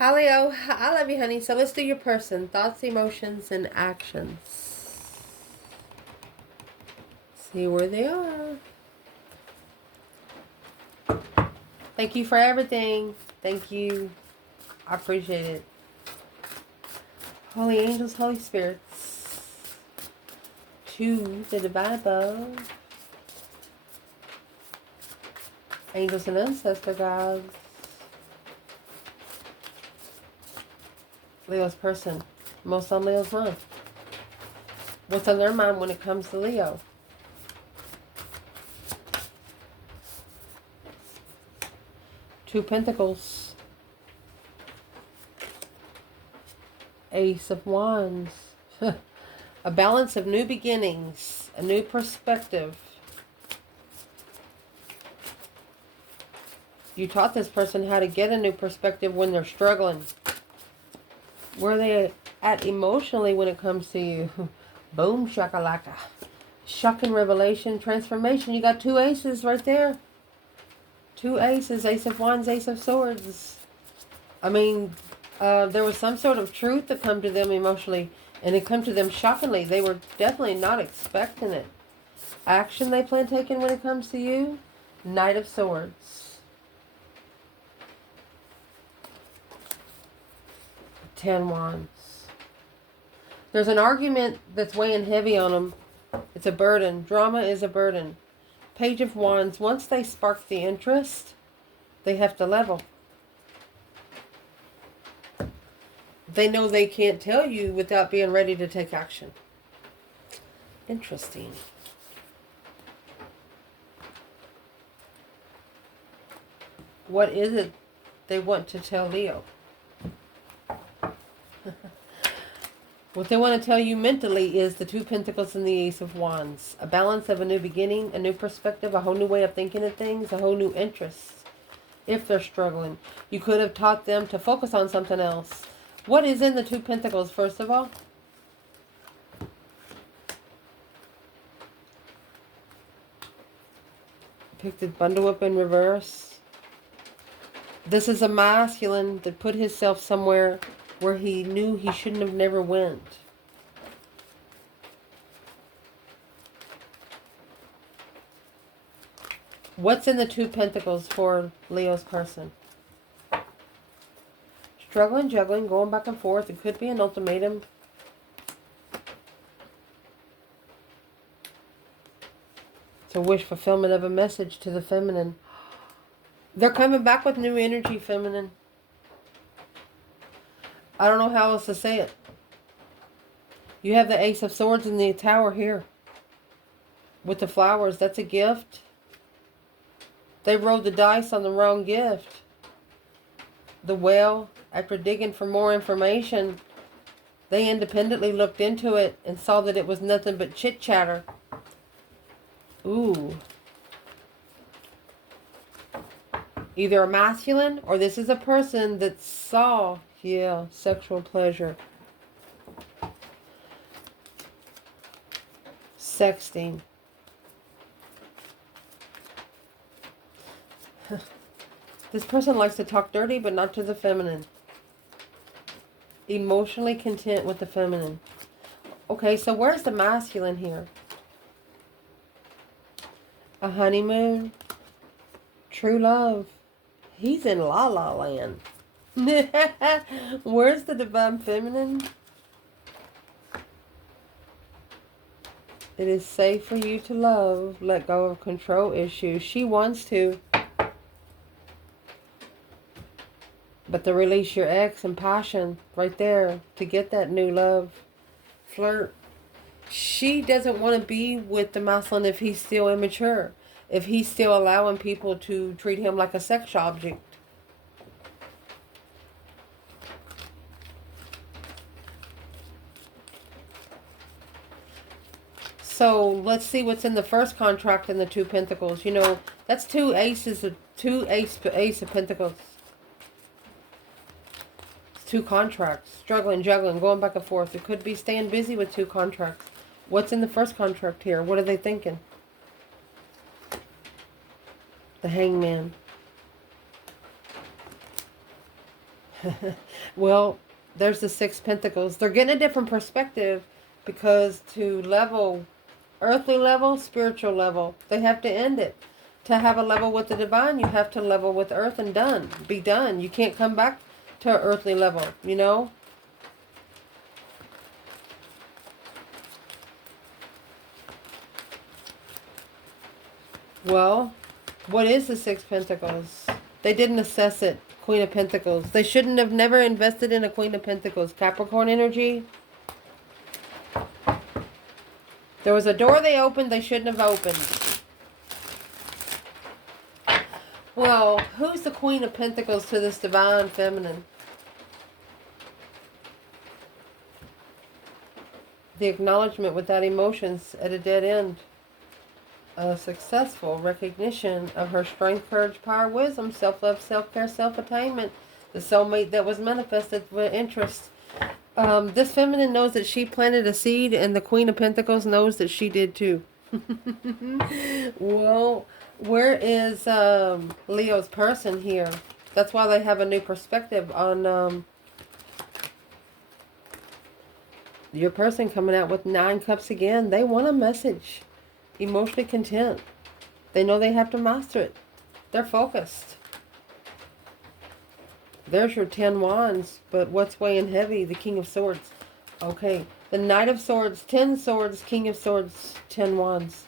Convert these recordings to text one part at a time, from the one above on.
Hi Leo, I love you, honey. So let's do your person. Thoughts, emotions, and actions. See where they are. Thank you for everything. Thank you. I appreciate it. Holy angels, Holy spirits. To the divine above. Angels and ancestor gods. Leo's person. Most on Leo's mind. What's on their mind when it comes to Leo? Two Pentacles. Ace of Wands. A balance of new beginnings. A new perspective. You taught this person how to get a new perspective when they're struggling. Where are they at emotionally when it comes to you? Boom, shakalaka. Shocking revelation, transformation. You got two aces right there. Two aces. Ace of Wands, Ace of Swords. I mean, there was some sort of truth that come to them emotionally. And it come to them shockingly. They were definitely not expecting it. Action they plan taking when it comes to you. Knight of Swords. 10 Wands. There's an argument that's weighing heavy on them. It's a burden. Drama is a burden. Page of Wands. Once they spark the interest, they have to level. They know they can't tell you without being ready to take action. Interesting. What is it they want to tell Leo? What they want to tell you mentally is the Two Pentacles and the Ace of Wands. A balance of a new beginning, a new perspective, a whole new way of thinking of things, a whole new interest. If they're struggling, you could have taught them to focus on something else. What is in the Two Pentacles, first of all? Picked the bundle up in reverse. This is a masculine that put himself somewhere where he knew he shouldn't have never went. What's in the Two Pentacles for Leo's person? Struggling, juggling, going back and forth. It could be an ultimatum. It's a wish fulfillment of a message to the feminine. They're coming back with new energy, feminine. I don't know how else to say it. You have the Ace of Swords in the Tower here. With the flowers. That's a gift. They rolled the dice on the wrong gift. The Whale, after digging for more information, they independently looked into it and saw that it was nothing but chit-chatter. Ooh. Either a masculine or this is a person that saw, yeah, sexual pleasure. Sexting. This person likes to talk dirty, but not to the feminine. Emotionally content with the feminine. Okay, so where's the masculine here? A honeymoon. True love. He's in La La Land. Where's the divine feminine? It is safe for you to love. Let go of control issues. She wants to. But to release your ex and passion right there to get that new love. Flirt. She doesn't want to be with the masculine if he's still immature. If he's still allowing people to treat him like a sex object. So let's see what's in the first contract in the Two Pentacles. You know, that's two aces, ace of Pentacles. It's two contracts. Struggling, juggling, going back and forth. It could be staying busy with two contracts. What's in the first contract here? What are they thinking? The Hangman. Well, there's the Six Pentacles. They're getting a different perspective because to level, earthly level, spiritual level, they have to end it. To have a level with the divine, you have to level with earth and be done. You can't come back to an earthly level, you know? Well, what is the Six Pentacles? They didn't assess it. Queen of Pentacles. They shouldn't have never invested in a Queen of Pentacles. Capricorn energy. There was a door they opened they shouldn't have opened. Well, who's the Queen of Pentacles to this divine feminine? The acknowledgement without emotions at a dead end. A successful recognition of her strength, courage, power, wisdom, self-love, self-care, self-attainment. The soulmate that was manifested with interest. This feminine knows that she planted a seed, and the Queen of Pentacles knows that she did too. Well, where is Leo's person here? That's why they have a new perspective on your person coming out with 9 cups again. They want a message. Emotionally content. They know they have to master it. They're focused. There's your 10 wands, but what's weighing heavy? The King of Swords. Okay, the Knight of Swords, 10 swords, King of Swords, 10 wands.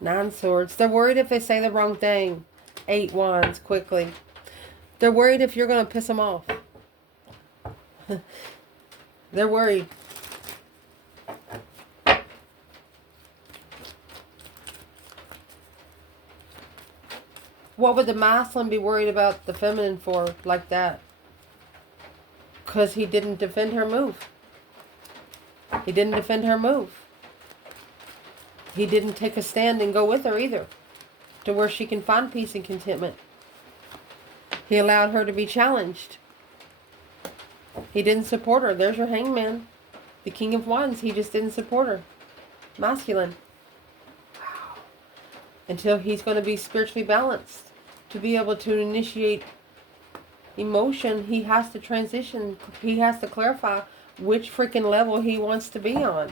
9 swords. They're worried if they say the wrong thing. 8 wands, quickly. They're worried if you're going to piss them off. They're worried. What would the masculine be worried about the feminine for like that? Because he didn't defend her move. He didn't defend her move. He didn't take a stand and go with her either, to where she can find peace and contentment. He allowed her to be challenged. He didn't support her. There's your Hangman. The King of Wands. He just didn't support her. Masculine. Wow. Until he's going to be spiritually balanced. To be able to initiate emotion, he has to transition. He has to clarify which freaking level he wants to be on.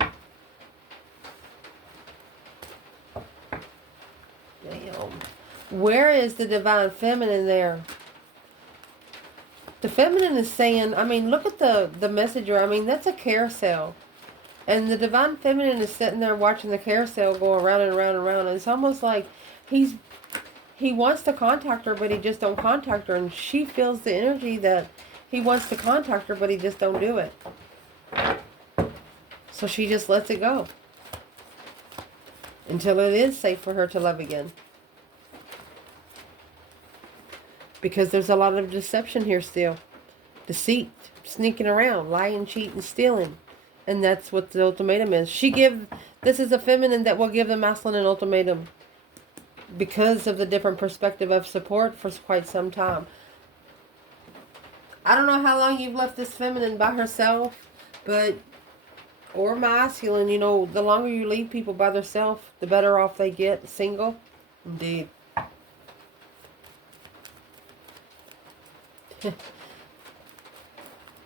Damn. Where is the divine feminine there? The feminine is saying, I mean, look at the messenger. I mean, that's a carousel. And the divine feminine is sitting there watching the carousel go around and around and around. And it's almost like he wants to contact her, but he just don't contact her. And she feels the energy that he wants to contact her, but he just don't do it. So she just lets it go. Until it is safe for her to love again. Because there's a lot of deception here still. Deceit, sneaking around, lying, cheating, stealing. And that's what the ultimatum is. This is a feminine that will give the masculine an ultimatum. Because of the different perspective of support for quite some time. I don't know how long you've left this feminine by herself. Or masculine, you know, the longer you leave people by themselves, the better off they get. Single. Indeed.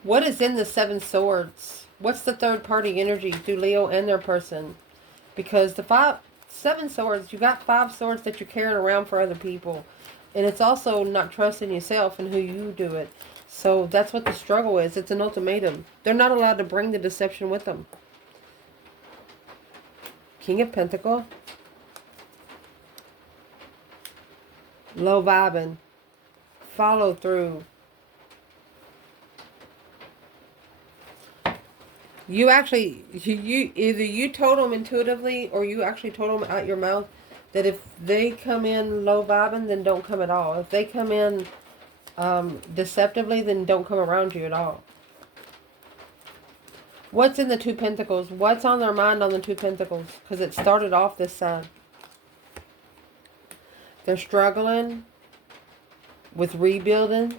What is in the 7 swords? What's the third party energy to Leo and their person? Because the 7 swords, you got 5 swords that you're carrying around for other people. And it's also not trusting yourself and who you do it. So that's what the struggle is. It's an ultimatum. They're not allowed to bring the deception with them. King of Pentacles. Low vibing. Follow through. You actually, either you told them intuitively or you actually told them out your mouth that if they come in low vibing, then don't come at all. If they come in deceptively, then don't come around you at all. What's in the 2 Pentacles? What's on their mind on the 2 Pentacles? Because it started off this side. They're struggling with rebuilding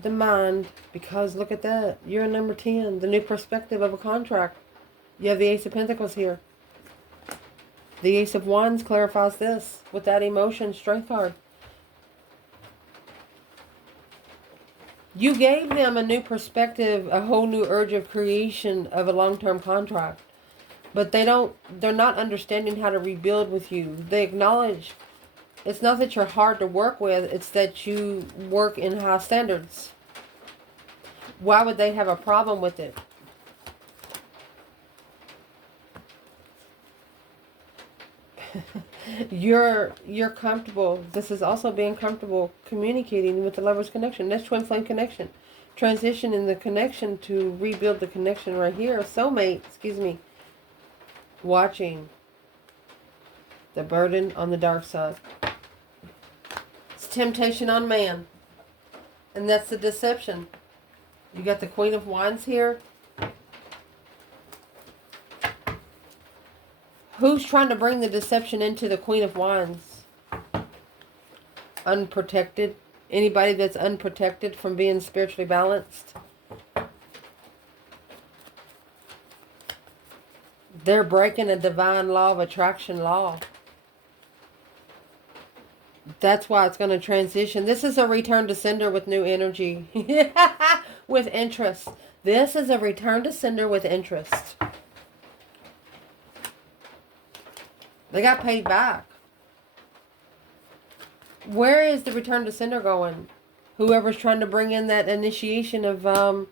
the mind, because look at that, you're number 10, the new perspective of a contract. You have the Ace of Pentacles here. The Ace of Wands clarifies this with that emotion strength card. You gave them a new perspective, a whole new urge of creation of a long-term contract. But they're not understanding how to rebuild with you. They acknowledge it's not that you're hard to work with, it's that you work in high standards. Why would they have a problem with it? You're comfortable. This is also being comfortable communicating with the lover's connection. That's twin flame connection. Transition in the connection to rebuild the connection right here. Soulmate, excuse me. Watching the burden on the dark side. It's temptation on man. And that's the deception. You got the Queen of Wands here. Who's trying to bring the deception into the Queen of Wands? Unprotected. Anybody that's unprotected from being spiritually balanced. They're breaking a divine law of attraction law. That's why it's going to transition. This is a return to sender with new energy. With interest. This is a return to sender with interest. They got paid back. Where is the return to sender going? Whoever's trying to bring in that initiation of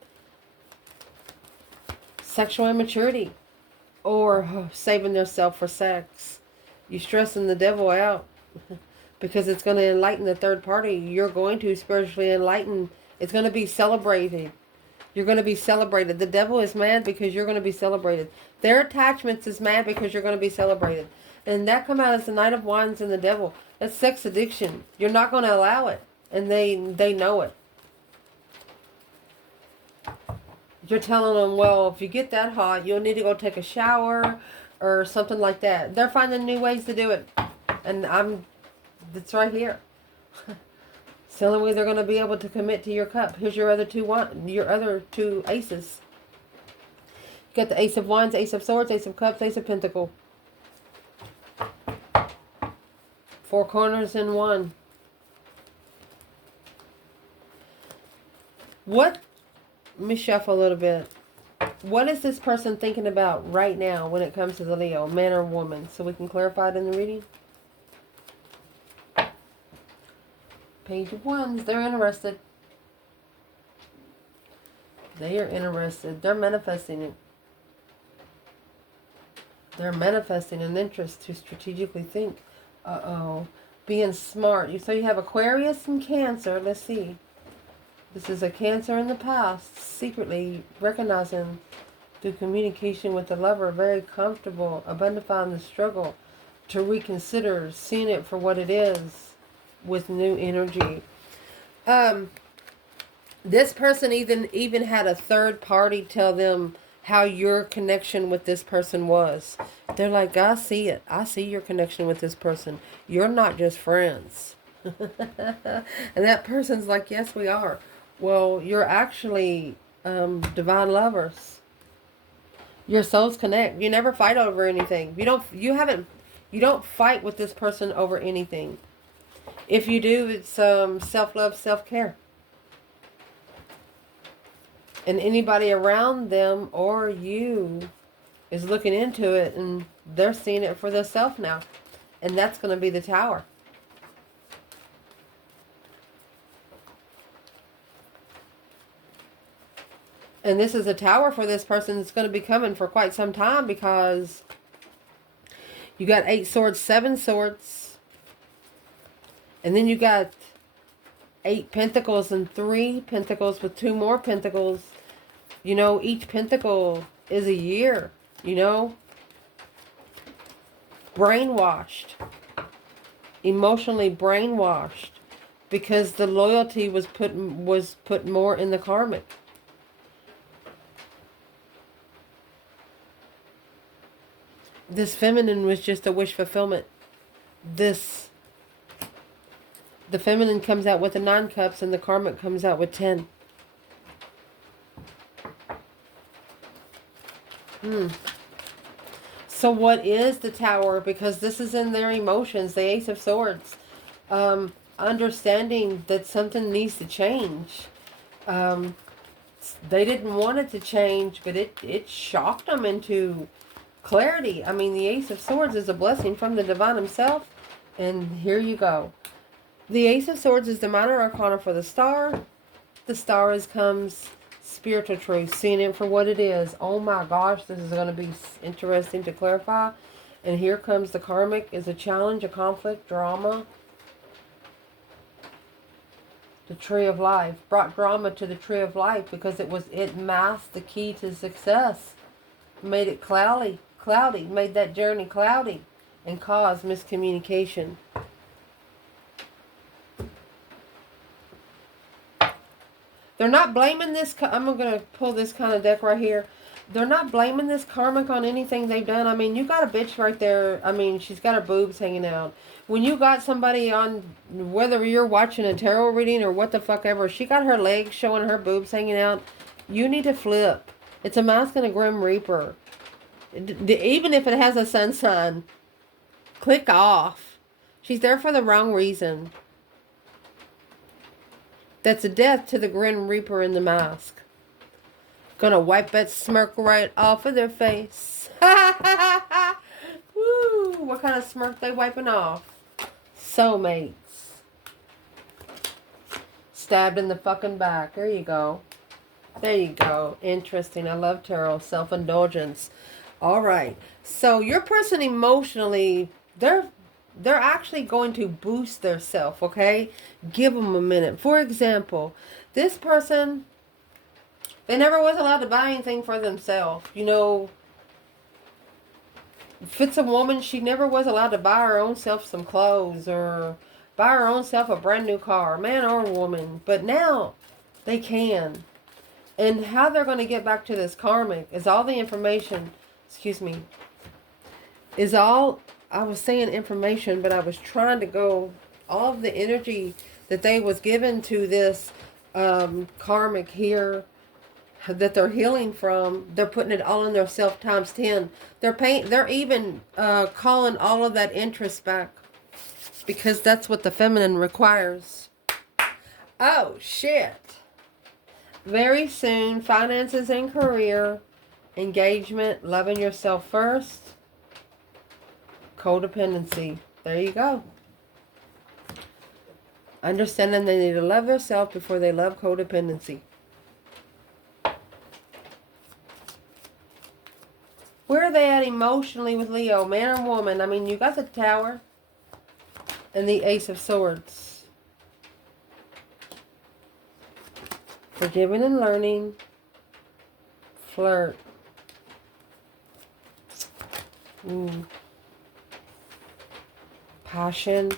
sexual immaturity. Or saving themselves for sex. You're stressing the devil out. Because it's going to enlighten the third party. You're going to spiritually enlighten. It's going to be celebrated. You're going to be celebrated. The devil is mad because you're going to be celebrated. Their attachments is mad because you're going to be celebrated. And that come out as the Knight of Wands and the devil. That's sex addiction. You're not going to allow it. And they know it. You're telling them, well, if you get that hot, you'll need to go take a shower or something like that. They're finding new ways to do it. And it's right here. It's the only way they're going to be able to commit to your cup. Here's your other two aces. You got the Ace of Wands, Ace of Swords, Ace of Cups, Ace of Pentacles. 4 corners in one. Let me shuffle a little bit. What is this person thinking about right now when it comes to the Leo, man or woman? So we can clarify it in the reading. Page of Wands. They're interested. They are interested. They're manifesting it. They're manifesting an interest to strategically think. Being smart. So you have Aquarius and Cancer. Let's see. This is a Cancer in the past. Secretly recognizing through communication with the lover. Very comfortable. Identifying the struggle. To reconsider. Seeing it for what it is. With new energy. This person even had a third party tell them how your connection with this person was. They're like, I see it. I see your connection with this person. You're not just friends. And that person's like, yes, we are. Well, you're actually divine lovers. Your souls connect. You never fight over anything. You don't fight with this person over anything. If you do, it's self-love, self-care. And anybody around them or you is looking into it and they're seeing it for themselves now. And that's going to be the Tower. And this is a Tower for this person that's going to be coming for quite some time because you got 8 swords, 7 swords. And then you got 8 pentacles and 3 pentacles with 2 more pentacles. You know, each pentacle is a year, you know. Brainwashed. Emotionally brainwashed. Because the loyalty was put more in the karmic. This feminine was just a wish fulfillment. The feminine comes out with the 9 cups and the karmic comes out with 10. So what is the Tower? Because this is in their emotions, the Ace of Swords. Understanding that something needs to change. They didn't want it to change, but it shocked them into clarity. I mean, the Ace of Swords is a blessing from the divine himself. And here you go. The Ace of Swords is the minor arcana for the star. The star comes spiritual truth, seeing it for what it is. Oh my gosh, this is going to be interesting to clarify. And here comes the karmic is a challenge, a conflict, drama. The tree of life brought drama to the tree of life because it masked the key to success, made it cloudy, made that journey cloudy, and caused miscommunication. They're not blaming this. I'm going to pull this kind of deck right here. They're not blaming this karmic on anything they've done. I mean, you got a bitch right there. I mean, she's got her boobs hanging out. When you got somebody on, whether you're watching a tarot reading or what the fuck ever, she got her legs showing, her boobs hanging out. You need to flip. It's a mask and a grim reaper. Even if it has a sun sign, click off. She's there for the wrong reason. That's a death to the Grim Reaper in the mask. Gonna wipe that smirk right off of their face. Woo! What kind of smirk they wiping off? Soulmates. Stabbed in the fucking back. There you go. There you go. Interesting. I love tarot. Self-indulgence. All right. So your person emotionally, they're actually going to boost their self, okay? Give them a minute. For example, this person, they never was allowed to buy anything for themselves. You know, if it's a woman, she never was allowed to buy her own self some clothes or buy her own self a brand new car, man or woman. But now they can. And how they're going to get back to this karmic is all the information, is all... I was saying information, but I was trying to go, all of the energy that they was given to this karmic here that they're healing from, they're putting it all in their self times 10. They're even calling all of that interest back because that's what the feminine requires. Oh, shit. Very soon, finances and career, engagement, loving yourself first. Codependency. There you go. Understanding they need to love themselves before they love codependency. Where are they at emotionally with Leo? Man or woman? I mean, you got the Tower and the Ace of Swords. Forgiving and learning. Flirt. Passion,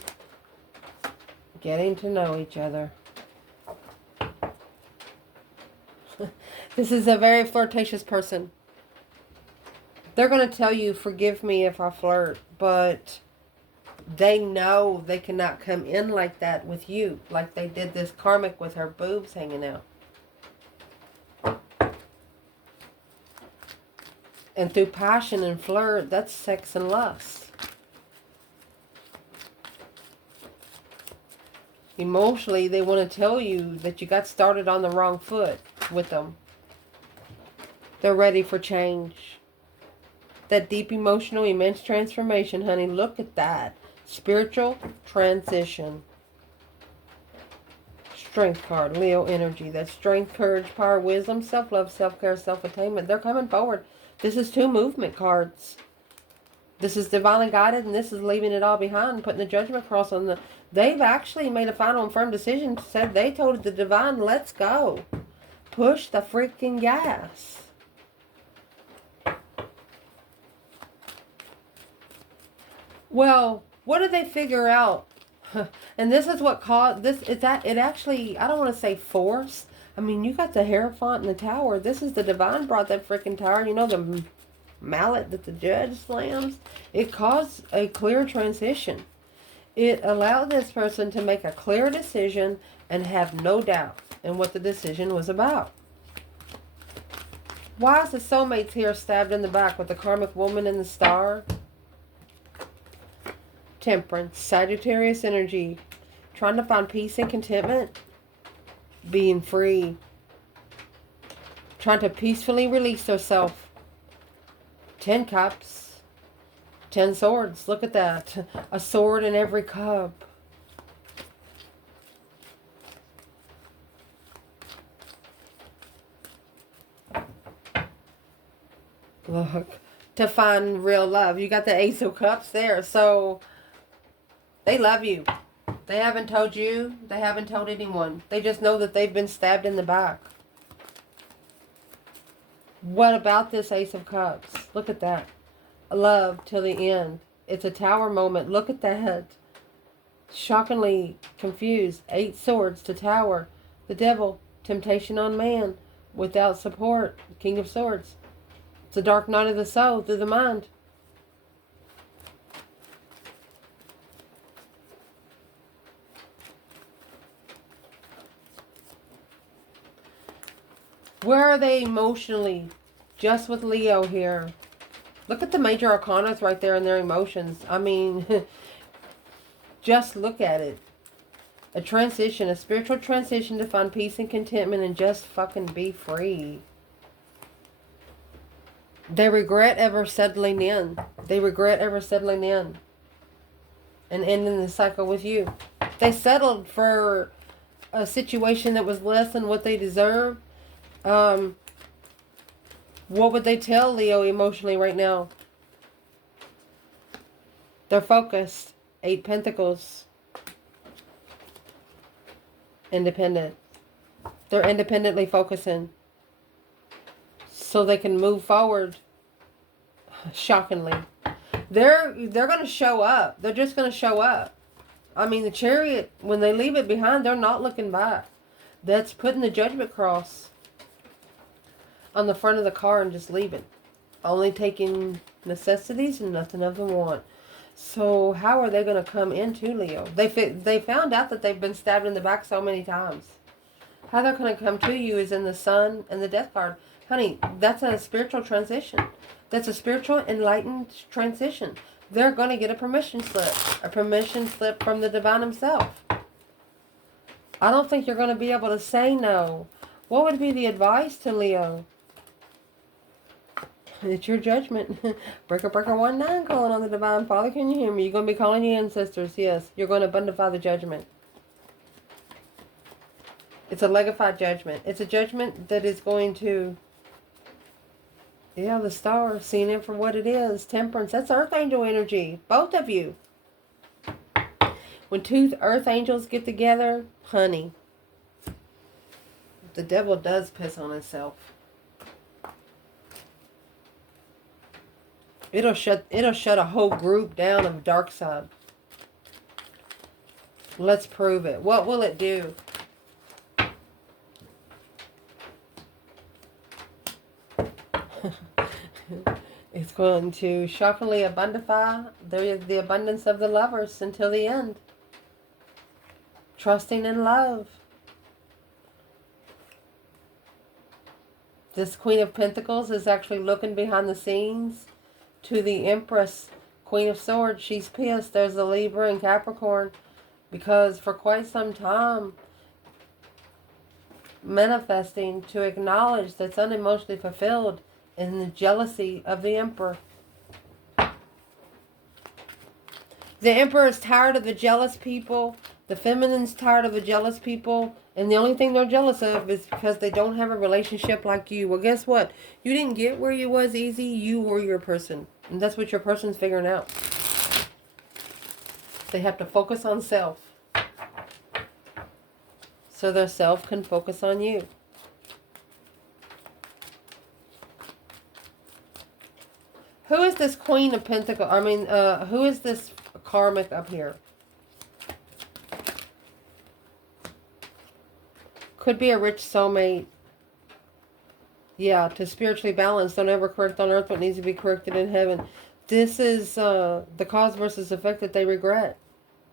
getting to know each other. This is a very flirtatious person. They're going to tell you, forgive me if I flirt, but they know they cannot come in like that with you, like they did this karmic with her boobs hanging out. And through passion and flirt, that's sex and lust. Emotionally, they want to tell you that you got started on the wrong foot with them. They're ready for change. That deep emotional, immense transformation, honey. Look at that. Spiritual transition. Strength card, Leo energy. That's strength, courage, power, wisdom, self-love, self-care, self-attainment. They're coming forward. This is 2 movement cards. This is divinely guided, and this is leaving it all behind, putting the judgment cross on the... They've actually made a final and firm decision. Said they told the divine, let's go. Push the freaking gas. Well, what did they figure out? And this is what caused this. It actually, I don't want to say force. I mean, you got the Hierophant and the Tower. This is the divine brought that freaking tower. You know, the mallet that the judge slams. It caused a clear transition. It allowed this person to make a clear decision and have no doubt in what the decision was about. Why is the soulmates here stabbed in the back with the karmic woman and the star? Temperance, Sagittarius energy, trying to find peace and contentment, being free. trying to peacefully release themselves. 10 cups. 10 swords. Look at that. A sword in every cup. Look. To find real love. You got the Ace of Cups there. So, they love you. They haven't told you. They haven't told anyone. They just know that they've been stabbed in the back. What about this Ace of Cups? Look at that. Love till the end. It's a tower moment. Look at that. Shockingly confused. 8 swords to tower. The devil. Temptation on man. Without support. King of Swords. It's a dark night of the soul through the mind. Where are they emotionally? Just with Leo here. Look at the major arcanas right there in their emotions. I mean, just look at it. A transition, a spiritual transition to find peace and contentment and just fucking be free. They regret ever settling in. They regret ever settling in. And ending the cycle with you. They settled for a situation that was less than what they deserved. What would they tell Leo emotionally right now? They're focused. 8 Pentacles. Independent. They're independently focusing. So they can move forward. Shockingly. They're going to show up. They're just going to show up. I mean, the Chariot, when they leave it behind, they're not looking back. That's putting the Judgment Cross on the front of the car and just leaving. Only taking necessities and nothing of the want. So how are they going to come into Leo? They found out that they've been stabbed in the back so many times. How they're going to come to you is in the Sun and the Death card. Honey, that's a spiritual transition. That's a spiritual enlightened transition. They're going to get a permission slip. A permission slip from the divine himself. I don't think you're going to be able to say no. What would be the advice to Leo? It's your judgment. Breaker 19 calling on the Divine Father. Can you hear me? You're going to be calling your ancestors. Yes. You're going to abundify the judgment. It's a legified judgment. It's a judgment that is going to... Yeah, the star. Seeing it for what it is. Temperance. That's Earth Angel energy. Both of you. When 2 Earth Angels get together, honey, the devil does piss on himself. It'll shut a whole group down of dark side. Let's prove it. What will it do? It's going to shockingly abundify the abundance of the lovers until the end. Trusting in love. This Queen of Pentacles is actually looking behind the scenes to the Empress, Queen of Swords. She's pissed. There's a Libra and Capricorn. Because for quite some time, manifesting to acknowledge that's unemotionally fulfilled in the jealousy of the Emperor. The Emperor is tired of the jealous people. The feminine's tired of the jealous people. And the only thing they're jealous of is because they don't have a relationship like you. Well, guess what? You didn't get where you was easy. You were your person. And that's what your person's figuring out. They have to focus on self. So their self can focus on you. Who is this Queen of Pentacles? I mean, who is this karmic up here? Could be a rich soulmate. Yeah, to spiritually balance. Don't ever correct on earth what needs to be corrected in heaven. This is the cause versus effect that they regret.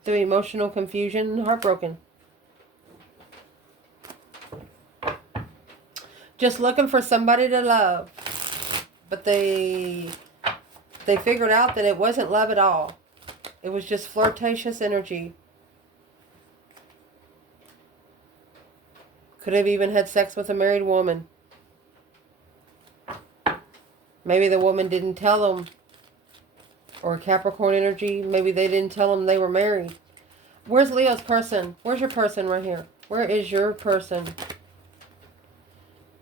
Through emotional confusion and heartbroken. Just looking for somebody to love. But they figured out that it wasn't love at all. It was just flirtatious energy. Could have even had sex with a married woman. Maybe the woman didn't tell them. Or Capricorn energy. Maybe they didn't tell them they were married. Where's Leo's person? Where's your person right here? Where is your person?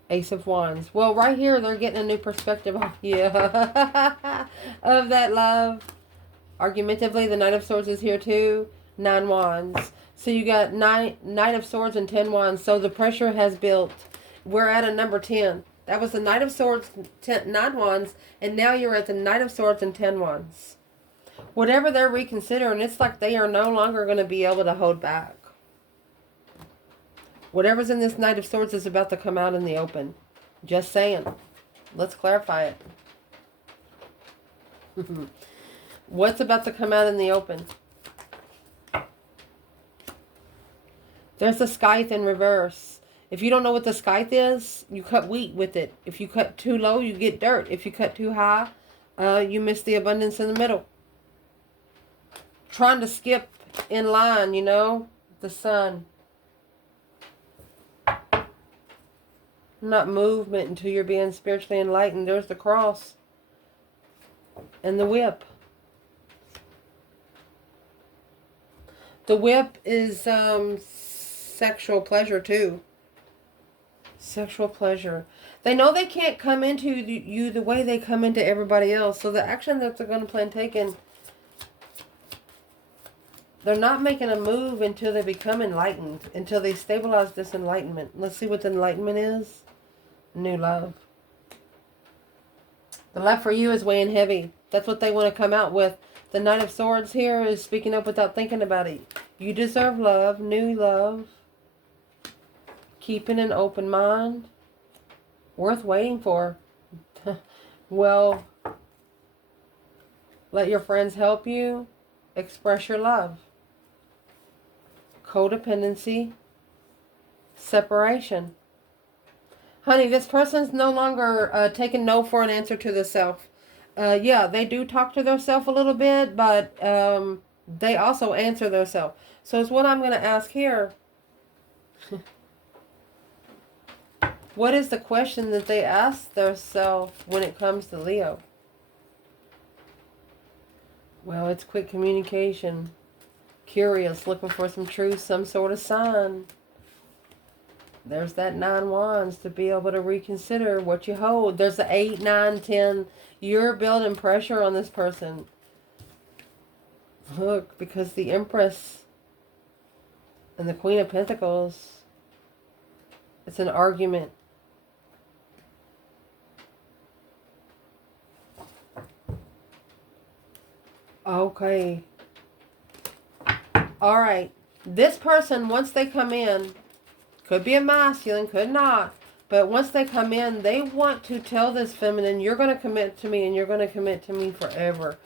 Ace of Wands. Well, right here, they're getting a new perspective of, yeah, of that love. Argumentatively, the Knight of Swords is here too. 9 Wands. So you got Knight of Swords and 10 Wands. So the pressure has built. We're at a number 10. That was the Knight of Swords, 9 Wands. And now you're at the Knight of Swords and 10 Wands. Whatever they're reconsidering, it's like they are no longer going to be able to hold back. Whatever's in this Knight of Swords is about to come out in the open. Just saying. Let's clarify it. What's about to come out in the open? There's the scythe in reverse. If you don't know what the scythe is, you cut wheat with it. If you cut too low, you get dirt. If you cut too high, you miss the abundance in the middle. Trying to skip in line, you know, the sun. Not movement until you're being spiritually enlightened. There's the cross. And the whip. The whip is sexual pleasure too. Sexual pleasure. They know they can't come into you the way they come into everybody else. So the action that they're going to plan taking, they're not making a move until they become enlightened. Until they stabilize this enlightenment. Let's see what the enlightenment is. New love. The love for you is weighing heavy. That's what they want to come out with. The Knight of Swords here is speaking up without thinking about it. You deserve love. New love. Keeping an open mind. Worth waiting for. Well, let your friends help you. Express your love. Codependency. Separation. Honey, this person's no longer taking no for an answer to the self. Yeah, they do talk to their self a little bit, but they also answer their self. So it's what I'm going to ask here. What is the question that they ask their self when it comes to Leo? Well, it's quick communication. Curious, looking for some truth, some sort of sign. There's that 9 Wands to be able to reconsider what you hold. There's the 8, 9, 10. You're building pressure on this person. Look, because the Empress and the Queen of Pentacles, it's an argument. Okay. All right. This person, once they come in, could be a masculine, could not. But once they come in, they want to tell this feminine, you're going to commit to me and you're going to commit to me forever.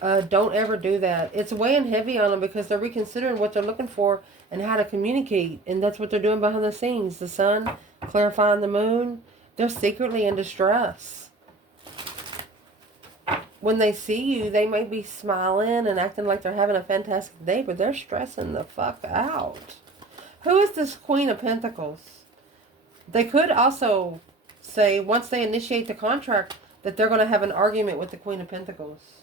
Don't ever do that. It's weighing heavy on them because they're reconsidering what they're looking for and how to communicate. And that's what they're doing behind the scenes. The sun, clarifying the moon. They're secretly in distress. When they see you, they may be smiling and acting like they're having a fantastic day, but they're stressing the fuck out. Who is this Queen of Pentacles? They could also say, once they initiate the contract, that they're going to have an argument with the Queen of Pentacles.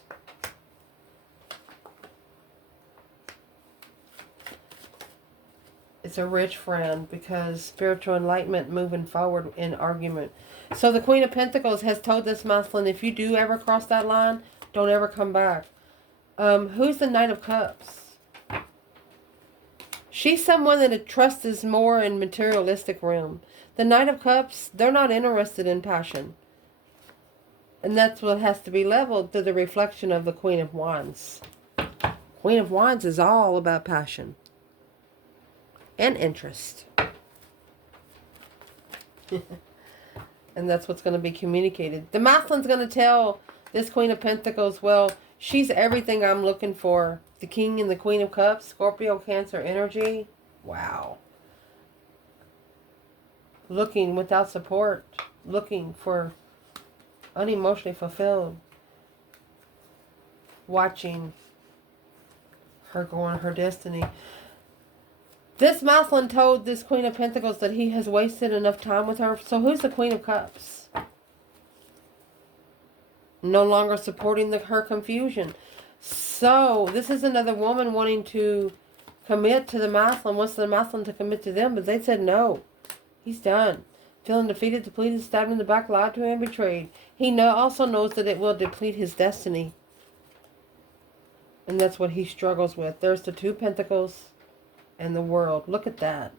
It's a rich friend because spiritual enlightenment moving forward in argument. So the Queen of Pentacles has told this masculine, if you do ever cross that line, don't ever come back. Who's the Knight of Cups? She's someone that trusts is more in materialistic realm. The Knight of Cups, they're not interested in passion. And that's what has to be leveled to the reflection of the Queen of Wands. Queen of Wands is all about passion. And interest. And that's what's going to be communicated. The masculine's going to tell this Queen of Pentacles, well, she's everything I'm looking for. The King and the Queen of Cups, Scorpio, Cancer energy. Wow. Looking without support. Looking for unemotionally fulfilled. Watching her go on her destiny. This masculine told this Queen of Pentacles that he has wasted enough time with her. So who's the Queen of Cups? No longer supporting her confusion. So, this is another woman wanting to commit to the masculine, wants the masculine to commit to them, but they said no. He's done. Feeling defeated, depleted, stabbed in the back, lied to him, betrayed. He also knows that it will deplete his destiny. And that's what he struggles with. There's the 2 Pentacles and the World. Look at that.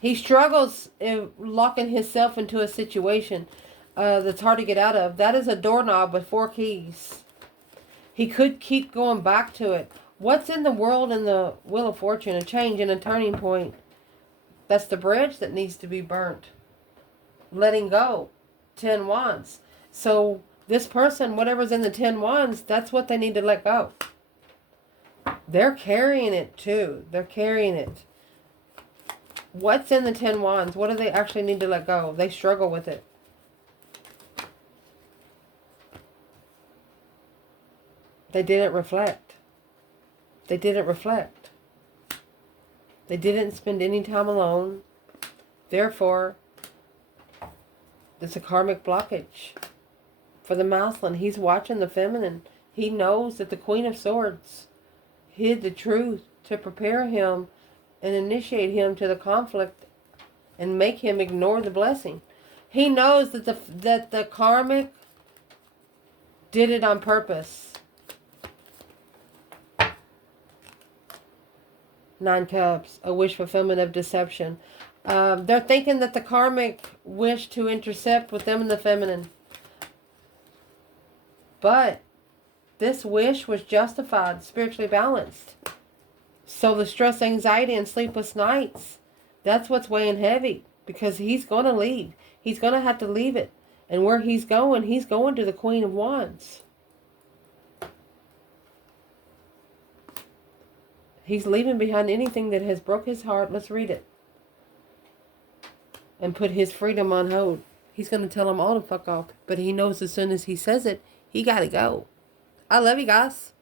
He struggles in locking himself into a situation that's hard to get out of. That is a doorknob with 4 keys. He could keep going back to it. What's in the World and the Wheel of Fortune? A change and a turning point. That's the bridge that needs to be burnt. Letting go. 10 Wands. So this person, whatever's in the 10 Wands, that's what they need to let go. They're carrying it too. They're carrying it. What's in the 10 Wands? What do they actually need to let go? They struggle with it. They didn't reflect. They didn't reflect. They didn't spend any time alone. Therefore, it's a karmic blockage. For the masculine, he's watching the feminine. He knows that the Queen of Swords hid the truth to prepare him and initiate him to the conflict and make him ignore the blessing. He knows that the karmic did it on purpose. 9 Cups, a wish fulfillment of deception. They're thinking that the karmic wished to intercept with them and the feminine. But this wish was justified, spiritually balanced. So the stress, anxiety, and sleepless nights, that's what's weighing heavy. Because he's going to leave. He's going to have to leave it. And where he's going to the Queen of Wands. He's leaving behind anything that has broke his heart. Let's read it. And put his freedom on hold. He's going to tell them all to fuck off. But he knows as soon as he says it, he got to go. I love you guys.